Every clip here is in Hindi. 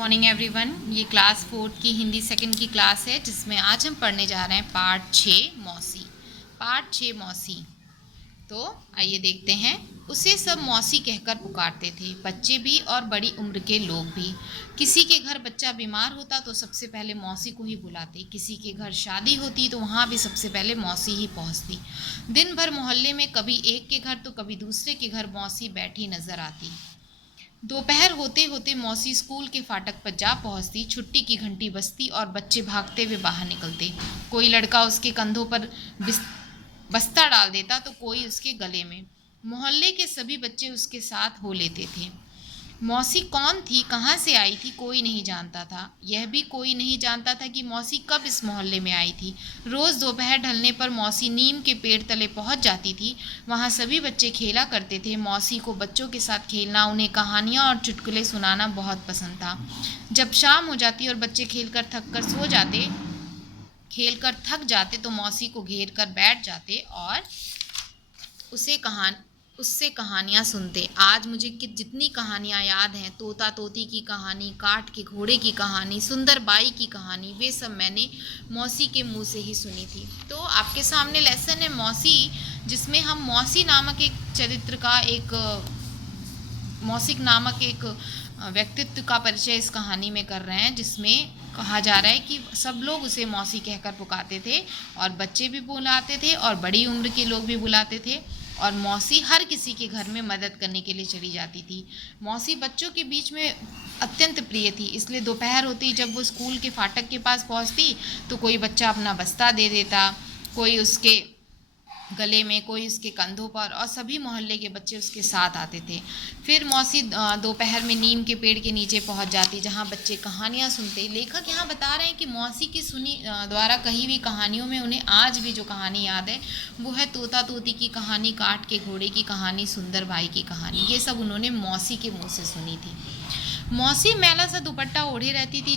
Morning everyone. ये क्लास 4 की हिंदी सेकंड की क्लास है जिसमें आज हम पढ़ने जा रहे हैं पार्ट 6 मौसी। पार्ट 6 मौसी। तो आइए देखते हैं। उसे सब मौसी कहकर पुकारते थे, बच्चे भी और बड़ी उम्र के लोग भी। किसी के घर बच्चा बीमार होता तो सबसे पहले मौसी को ही बुलाते, किसी के घर शादी होती तो वहाँ भी सबसे पहले मौसी ही पहुँचती। दिन भर मोहल्ले में कभी एक के घर तो कभी दूसरे के घर मौसी बैठी नजर आती। दोपहर होते होते मौसी स्कूल के फाटक पर जा पहुंचती, छुट्टी की घंटी बजती और बच्चे भागते हुए बाहर निकलते। कोई लड़का उसके कंधों पर बस्ता डाल देता तो कोई उसके गले में। मोहल्ले के सभी बच्चे उसके साथ हो लेते थे। मौसी कौन थी, कहाँ से आई थी, कोई नहीं जानता था। यह भी कोई नहीं जानता था कि मौसी कब इस मोहल्ले में आई थी। रोज़ दोपहर ढलने पर मौसी नीम के पेड़ तले पहुंच जाती थी। वहाँ सभी बच्चे खेला करते थे। मौसी को बच्चों के साथ खेलना, उन्हें कहानियाँ और चुटकुले सुनाना बहुत पसंद था। जब शाम हो जाती और बच्चे खेलकर थक जाते तो मौसी को घेर कर बैठ जाते और उससे कहानियाँ सुनते। आज मुझे जितनी कहानियाँ याद हैं, तोता तोती की कहानी, काठ के घोड़े की कहानी, सुंदर बाई की कहानी, वे सब मैंने मौसी के मुंह से ही सुनी थी। तो आपके सामने लेसन है मौसी, जिसमें हम मौसी नामक एक व्यक्तित्व का परिचय इस कहानी में कर रहे हैं, जिसमें कहा जा रहा है कि सब लोग उसे मौसी कहकर पुकारते थे और बच्चे भी बुलाते थे और बड़ी उम्र के लोग भी बुलाते थे। और मौसी हर किसी के घर में मदद करने के लिए चली जाती थी। मौसी बच्चों के बीच में अत्यंत प्रिय थी, इसलिए दोपहर होती जब वो स्कूल के फाटक के पास पहुंचती तो कोई बच्चा अपना बस्ता दे देता, कोई उसके गले में, कोई उसके कंधों पर, और सभी मोहल्ले के बच्चे उसके साथ आते थे। फिर मौसी दोपहर में नीम के पेड़ के नीचे पहुंच जाती, जहां बच्चे कहानियां सुनते। लेखक यहाँ बता रहे हैं कि मौसी की द्वारा कही हुई कहानियों में उन्हें आज भी जो कहानी याद है वो है तोता तोती की कहानी, काठ के घोड़े की कहानी, सुंदर भाई की कहानी। ये सब उन्होंने मौसी के मुँह से सुनी थी। मौसी मैला सा दुपट्टा ओढ़े रहती थी,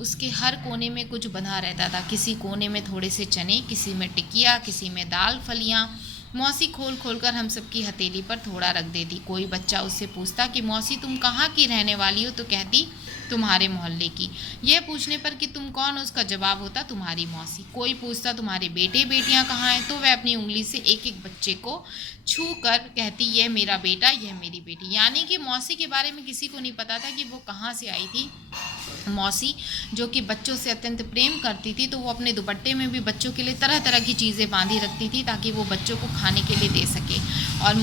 उसके हर कोने में कुछ बंधा रहता था। किसी कोने में थोड़े से चने, किसी में टिकिया, किसी में दाल फलियाँ। मौसी खोल खोल कर हम सबकी हथेली पर थोड़ा रख देती। कोई बच्चा उससे पूछता कि मौसी तुम कहाँ की रहने वाली हो, तो कहती तुम्हारे मोहल्ले की। यह पूछने पर कि तुम कौन हो, उसका जवाब होता तुम्हारी मौसी। कोई पूछता तुम्हारे बेटे बेटियां कहाँ हैं, तो वह अपनी उंगली से एक एक बच्चे को छू कर कहती यह मेरा बेटा, यह मेरी बेटी। यानी कि मौसी के बारे में किसी को नहीं पता था कि वो कहाँ से आई थी। मौसी जो कि बच्चों से अत्यंत प्रेम करती थी, तो वो अपने दुपट्टे में भी बच्चों के लिए तरह तरह की चीज़ें बांधी रखती थी ताकि वो बच्चों को खाने के लिए दे सके। और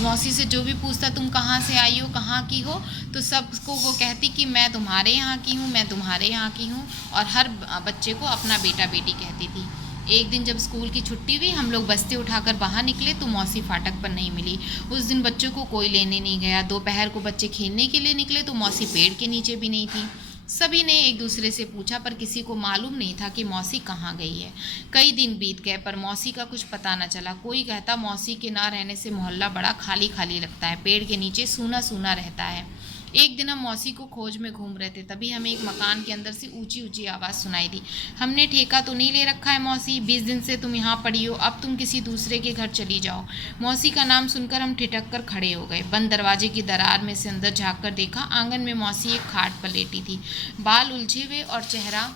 मौसी से जो भी पूछता तुम कहाँ से आई हो, कहाँ की हो, तो सबको वो कहती कि मैं तुम्हारे यहाँ की हूँ, मैं तुम्हारे यहाँ की हूँ, और हर बच्चे को अपना बेटा बेटी कहती थी। एक दिन जब स्कूल की छुट्टी हुई, हम लोग बस्ते उठाकर बाहर निकले तो मौसी फाटक पर नहीं मिली। उस दिन बच्चों को कोई लेने नहीं गया। दोपहर को बच्चे खेलने के लिए निकले तो मौसी पेड़ के नीचे भी नहीं थी। सभी ने एक दूसरे से पूछा पर किसी को मालूम नहीं था कि मौसी कहाँ गई है। कई दिन बीत गए पर मौसी का कुछ पता न चला। कोई कहता मौसी के ना रहने से मोहल्ला बड़ा खाली खाली लगता है, पेड़ के नीचे सूना सूना रहता है। एक दिन हम मौसी को खोज में घूम रहे थे, तभी हमें एक मकान के अंदर से ऊंची ऊंची आवाज़ सुनाई दी। हमने ठेका तो नहीं ले रखा है मौसी, 20 दिन से तुम यहाँ पड़ी हो, अब तुम किसी दूसरे के घर चली जाओ। मौसी का नाम सुनकर हम ठिठक कर खड़े हो गए। बंद दरवाजे की दरार में से अंदर झाँक कर देखा, आंगन में मौसी एक खाट पर लेटी थी, बाल उलझे हुए और चेहरा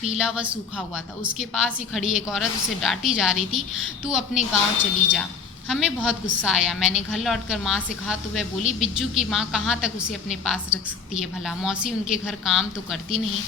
पीला व सूखा हुआ था। उसके पास ही खड़ी एक औरत उसे डांटी जा रही थी, तू अपने गाँव चली जा। हमें बहुत गुस्सा आया। मैंने घर लौटकर माँ से कहा तो वह बोली बिज्जू की माँ कहाँ तक उसे अपने पास रख सकती है भला, मौसी उनके घर काम तो करती नहीं।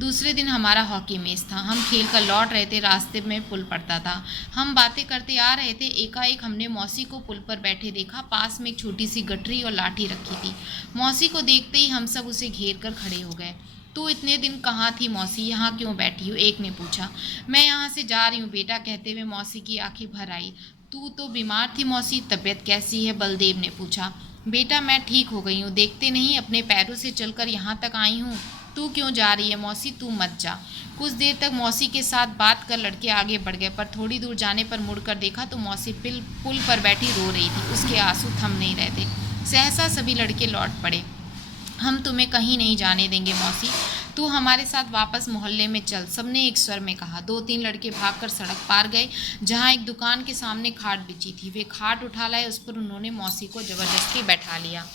दूसरे दिन हमारा हॉकी मैच था। हम खेल कर लौट रहे थे, रास्ते में पुल पड़ता था। हम बातें करते आ रहे थे, एकाएक हमने मौसी को पुल पर बैठे देखा। पास में एक छोटी सी गठरी और लाठी रखी थी। मौसी को देखते ही हम सब उसे घेर कर खड़े हो गए। तू इतने दिन कहाँ थी मौसी, यहाँ क्यों बैठी हो, एक ने पूछा। मैं यहाँ से जा रही हूँ बेटा, कहते हुए मौसी की आंखें भर आई। तू तो बीमार थी मौसी, तबीयत कैसी है, बलदेव ने पूछा। बेटा मैं ठीक हो गई हूँ, देखते नहीं अपने पैरों से चलकर यहाँ तक आई हूँ। तू क्यों जा रही है मौसी, तू मत जा। कुछ देर तक मौसी के साथ बात कर लड़के आगे बढ़ गए, पर थोड़ी दूर जाने पर मुड़कर देखा तो मौसी पुल पर बैठी रो रही थी। उसके आंसू थम नहीं रहे थे। सहसा सभी लड़के लौट पड़े। हम तुम्हें कहीं नहीं जाने देंगे मौसी, तू हमारे साथ वापस मोहल्ले में चल, सबने एक स्वर में कहा। 2-3 लड़के भागकर सड़क पार गए, जहां एक दुकान के सामने खाट बिछी थी। वे खाट उठा लाए, उस पर उन्होंने मौसी को जबरदस्ती बैठा लिया।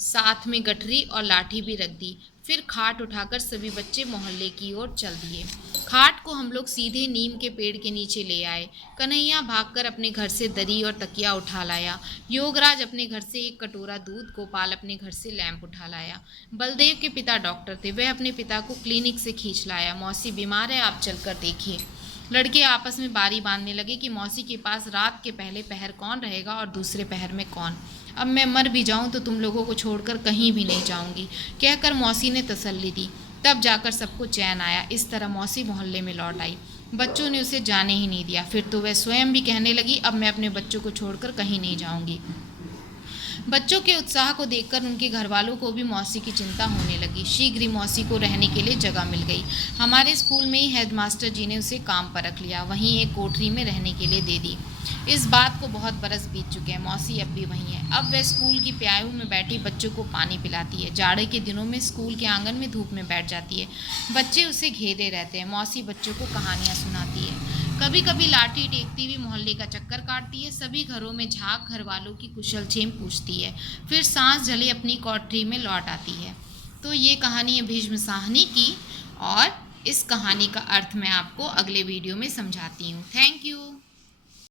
साथ में गठरी और लाठी भी रख दी। फिर खाट उठाकर सभी बच्चे मोहल्ले की ओर चल दिए। खाट को हम लोग सीधे नीम के पेड़ के नीचे ले आए। कन्हैया भागकर अपने घर से दरी और तकिया उठा लाया। योगराज अपने घर से एक कटोरा दूध, गोपाल अपने घर से लैंप उठा लाया। बलदेव के पिता डॉक्टर थे, वह अपने पिता को क्लिनिक से खींच लाया। मौसी बीमार है, आप चलकर देखिए। लड़के आपस में बारी बांधने लगे कि मौसी के पास रात के पहले पहर कौन रहेगा और दूसरे पहर में कौन। अब मैं मर भी जाऊं तो तुम लोगों को छोड़कर कहीं भी नहीं जाऊंगी, कहकर मौसी ने तसल्ली दी। तब जाकर सबको चैन आया। इस तरह मौसी मोहल्ले में लौट आई। बच्चों ने उसे जाने ही नहीं दिया। फिर तो वह स्वयं भी कहने लगी, अब मैं अपने बच्चों को छोड़कर कहीं नहीं जाऊंगी। बच्चों के उत्साह को देखकर उनके घर वालों को भी मौसी की चिंता होने लगी। शीघ्र ही मौसी को रहने के लिए जगह मिल गई। हमारे स्कूल में ही हेडमास्टर जी ने उसे काम पर रख लिया, वहीं एक कोठरी में रहने के लिए दे दी। इस बात को बहुत बरस बीत चुके हैं। मौसी अब भी वहीं है। अब वह स्कूल की प्याऊ में बैठी बच्चों को पानी पिलाती है। जाड़े के दिनों में स्कूल के आंगन में धूप में बैठ जाती है। बच्चे उसे घेरे रहते हैं। मौसी बच्चों को कहानियाँ सुनाती है। कभी कभी लाठी टेकती हुई मोहल्ले का चक्कर काटती है। सभी घरों में झाँक घर वालों की कुशलक्षेम पूछती है। फिर सांस झले अपनी कोठरी में लौट आती है। तो ये कहानी है भीष्म साहनी की, और इस कहानी का अर्थ मैं आपको अगले वीडियो में समझाती हूँ। Thank you.